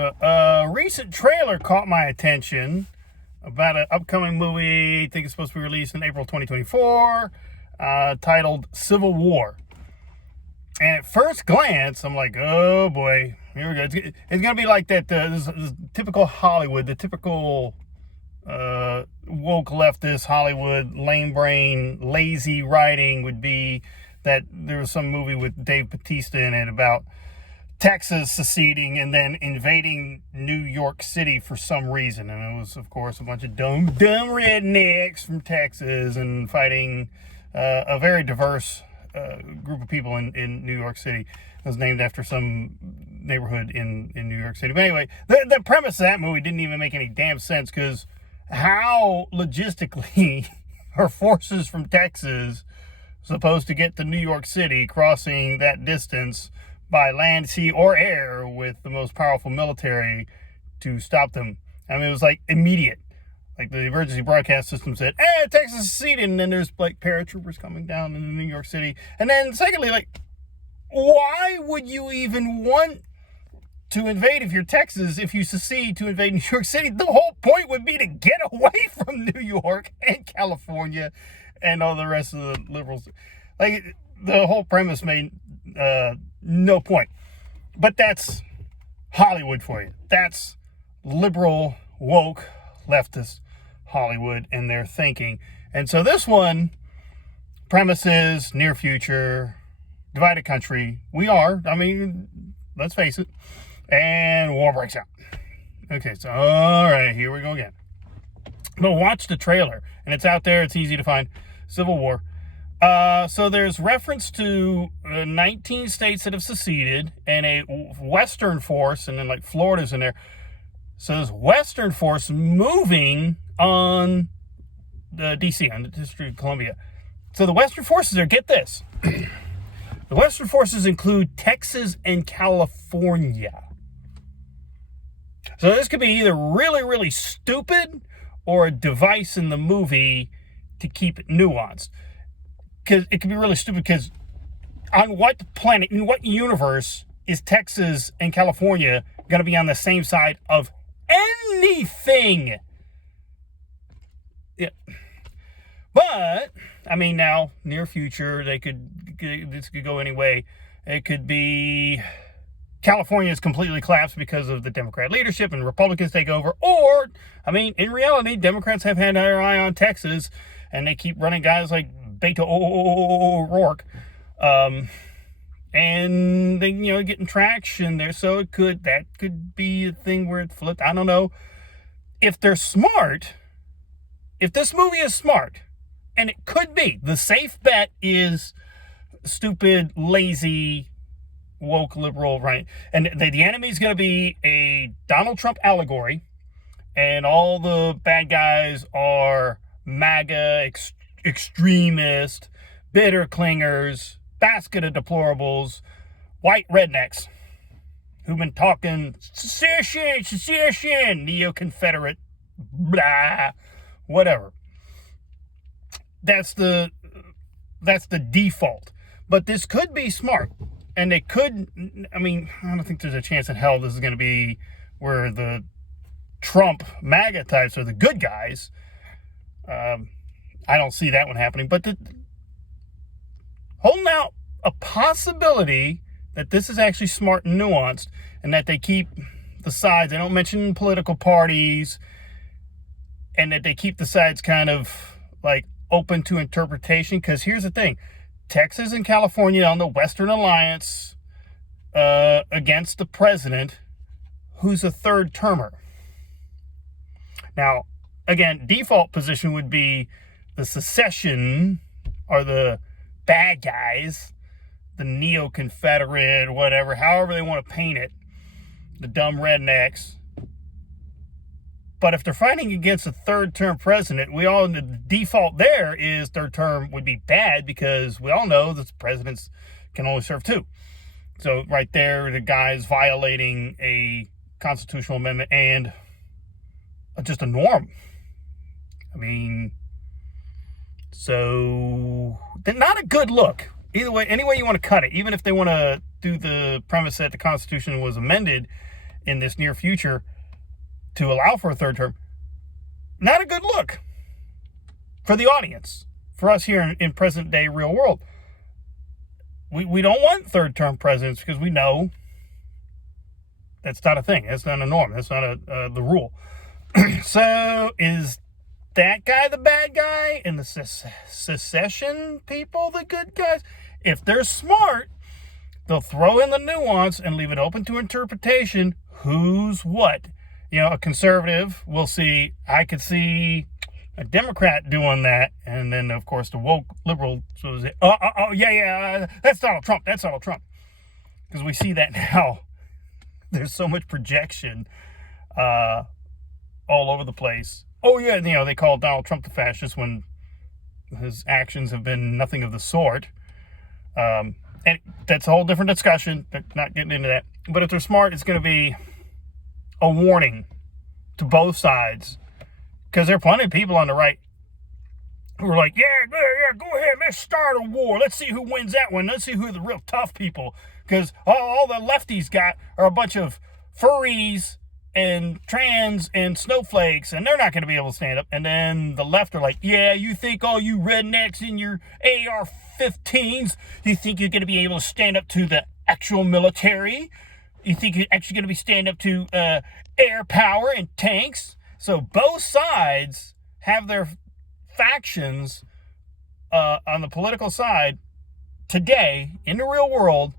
A recent trailer caught my attention about an upcoming movie. I think it's supposed to be released in April 2024, titled Civil War. And at first glance, I'm like, oh boy, here we go. It's going to be like that, this typical Hollywood, the typical woke leftist Hollywood, lame brain, lazy writing would be that there was some movie with Dave Bautista in it about Texas seceding and then invading New York City for some reason. And it was, of course, a bunch of dumb rednecks from Texas and fighting a very diverse group of people in New York City. It was named after some neighborhood in New York City. But anyway, the premise of that movie didn't even make any damn sense, because how logistically are forces from Texas supposed to get to New York City, crossing that distance by land, sea, or air, with the most powerful military to stop them? I mean, it was like immediate. Like the emergency broadcast system said, Texas is seceded, and then there's like paratroopers coming down into New York City. And then secondly, like, why would you even want to invade if you're Texas, if you secede to invade New York City? The whole point would be to get away from New York and California and all the rest of the liberals. Like, the whole premise made no point. But that's Hollywood for you. That's liberal, woke, leftist Hollywood and their thinking. And so this one, premises, near future, divided country. We are, I mean, let's face it. And war breaks out. Okay, so, all right, here we go again. But watch the trailer, and it's out there. It's easy to find. Civil War. So there's reference to 19 states that have seceded and a Western force, and then like Florida's in there. So there's Western force moving on the DC, on the District of Columbia. So the Western forces there, get this. The Western forces include Texas and California. So this could be either really, really stupid or a device in the movie to keep it nuanced. Because it could be really stupid, because on what planet, in what universe is Texas and California going to be on the same side of anything? Yeah. But, I mean, now, near future, this could go any way. It could be California is completely collapsed because of the Democrat leadership and Republicans take over. Or, I mean, in reality, Democrats have had their eye on Texas, and they keep running guys like Beto O'Rourke. And they, getting traction there. So that could be a thing where it flipped. I don't know. If they're smart, if this movie is smart, and it could be, the safe bet is stupid, lazy, woke, liberal, right? And the enemy is going to be a Donald Trump allegory, and all the bad guys are MAGA, extremist, bitter clingers, basket of deplorables, white rednecks who've been talking secession, neo-Confederate, blah, whatever. That's the default. But this could be smart. And they could, I mean, I don't think there's a chance in hell this is going to be where the Trump MAGA types are the good guys. I don't see that one happening. But holding out a possibility that this is actually smart and nuanced, and that they keep the sides, they don't mention political parties, and that they keep the sides kind of like open to interpretation. Because here's the thing. Texas and California on the Western Alliance against the president, who's a third termer. Now, again, default position would be the secession are the bad guys, the neo-Confederate, whatever, however they want to paint it, the dumb rednecks. But if they're fighting against a third-term president, the default there is third term would be bad, because we all know that presidents can only serve two. So right there, the guy's violating a constitutional amendment and just a norm. I mean, so not a good look. Either way, any way you want to cut it, even if they want to do the premise that the Constitution was amended, in this near future to allow for a third term, not a good look for the audience, for us here in present day real world. We don't want third term presidents because we know that's not a thing. That's not a norm. That's not the rule. So is that guy the bad guy and the secession people the good guys? If they're smart, they'll throw in the nuance and leave it open to interpretation. Who's what? You know, a conservative will see, I could see a Democrat doing that, and then of course the woke liberal so say, that's Donald Trump. That's Donald Trump. Because we see that now. There's so much projection all over the place. Oh yeah, you know, they call Donald Trump the fascist when his actions have been nothing of the sort. And that's a whole different discussion. Not getting into that. But if they're smart, it's going to be a warning to both sides. Because there are plenty of people on the right who are like, yeah, go ahead, let's start a war. Let's see who wins that one. Let's see who are the real tough people. Because all the lefties got are a bunch of furries and trans and snowflakes, and they're not going to be able to stand up. And then the left are like, yeah, you think all you rednecks in your AR-15s, you think you're going to be able to stand up to the actual military? You think you're actually going to be standing up to air power and tanks? So both sides have their factions on the political side today in the real world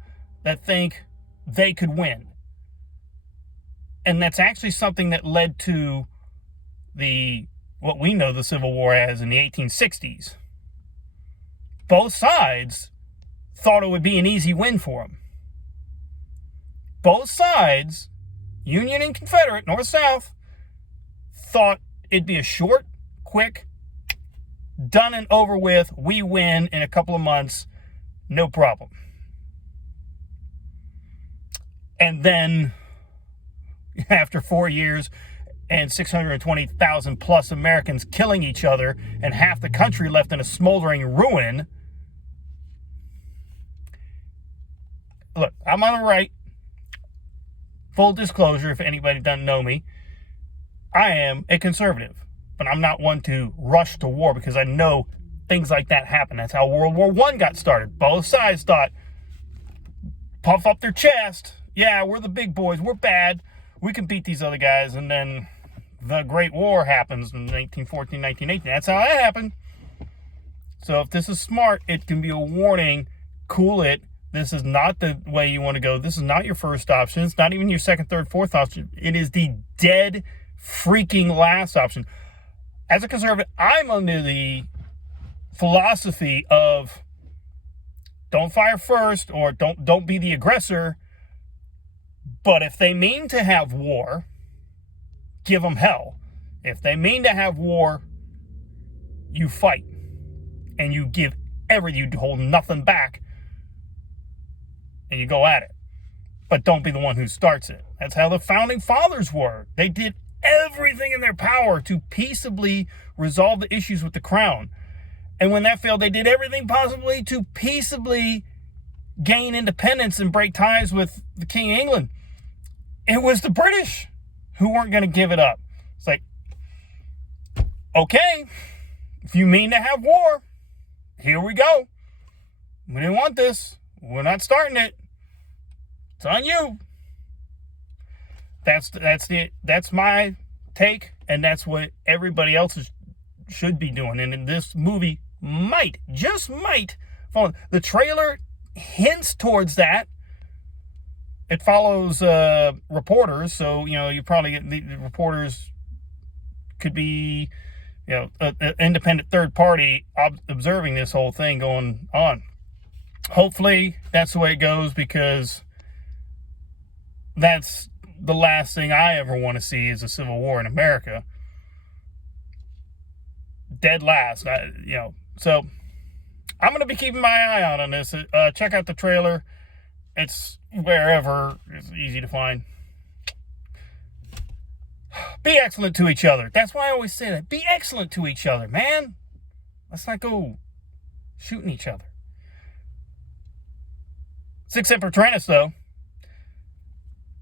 that think they could win. And that's actually something that led to what we know the Civil War as in the 1860s. Both sides thought it would be an easy win for them. Both sides, Union and Confederate, North-South, thought it'd be a short, quick, done and over with, we win in a couple of months, no problem. And then, after 4 years and 620,000 plus Americans killing each other and half the country left in a smoldering ruin. Look, I'm on the right. Full disclosure, if anybody doesn't know me, I am a conservative, but I'm not one to rush to war because I know things like that happen. That's how World War I got started. Both sides thought, puff up their chest. Yeah, we're the big boys. We're bad. We can beat these other guys. And then the Great War happens in 1914, 1918. That's how that happened. So if this is smart, it can be a warning. Cool it. This is not the way you want to go. This is not your first option. It's not even your second, third, fourth option. It is the dead freaking last option. As a conservative, I'm under the philosophy of don't fire first or don't be the aggressor. But if they mean to have war, give them hell. If they mean to have war, you fight. And you give everything, you hold nothing back. And you go at it. But don't be the one who starts it. That's how the founding fathers were. They did everything in their power to peaceably resolve the issues with the crown. And when that failed, they did everything possibly to peaceably gain independence and break ties with the King of England. It was the British who weren't going to give it up. It's like, okay, if you mean to have war, here we go. We didn't want this. We're not starting it. It's on you. That's my take, and that's what everybody else should be doing. And in this movie just might follow. The trailer hints towards that. It follows reporters, so you probably get the reporters could be an independent third party observing this whole thing going on. Hopefully that's the way it goes, because that's the last thing I ever want to see is a civil war in America. Dead last, So I'm going to be keeping my eye out on this. Check out the trailer. It's wherever. It's easy to find. Be excellent to each other. That's why I always say that. Be excellent to each other, man. Let's not go shooting each other. Sic Semper Tyrannis, though.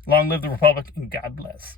Long live the Republic, and God bless.